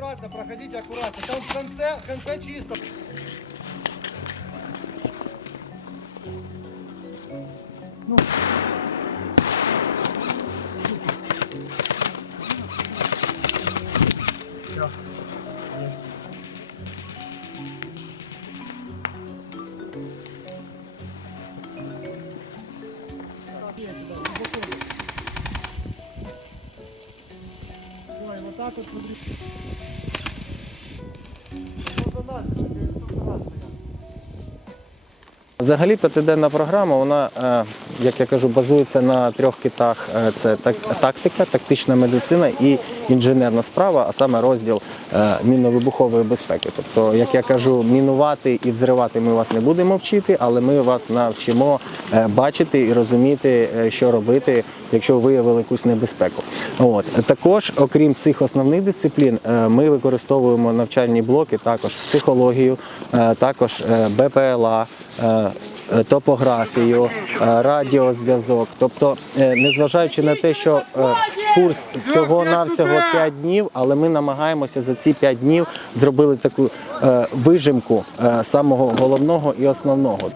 аккуратно, проходите аккуратно. Там в конце, в конце чисто. Ой, вот так вот смотри. Взагалі п'ятиденна програма, вона, е, як я кажу, базується на трьох китах: Е, це так- тактика, тактична медицина і інженерна справа, а саме розділ е, мінно-вибухової безпеки. Тобто, як я кажу, мінувати і взривати ми вас не будемо вчити, але ми вас навчимо е, бачити і розуміти, що робити, якщо виявили якусь небезпеку. От також, окрім цих основних дисциплін, ми використовуємо навчальні блоки, також психологію, також БПЛА. Е, Топографію, е, радіозв'язок, тобто, е, незважаючи на те, що курс всього навсього 5 днів, але ми намагаємося за ці 5 днів зробити таку вижимку самого головного і основного.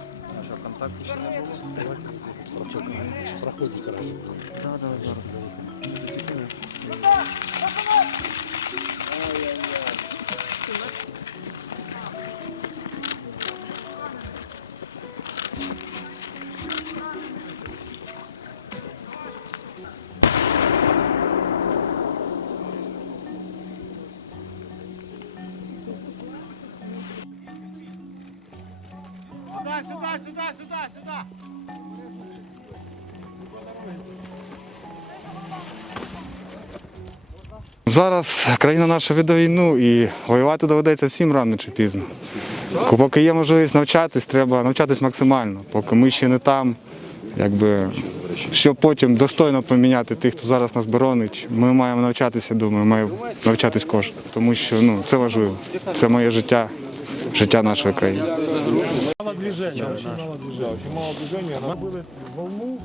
Сюда, сюда, сюда, сюда, сюда. Зараз країна наша веде війну і воювати доведеться всім рано чи пізно. Поки є можливість навчатись, треба навчатись максимально. Поки ми ще не там, якби щоб потім достойно поміняти тих, хто зараз нас боронить. Ми маємо навчатися, думаю, має навчатись кожен. Тому що ну, це важливо. Це моє життя, життя нашої країни. Движения, очень мало движения. Очень мало движения. Мы были волну,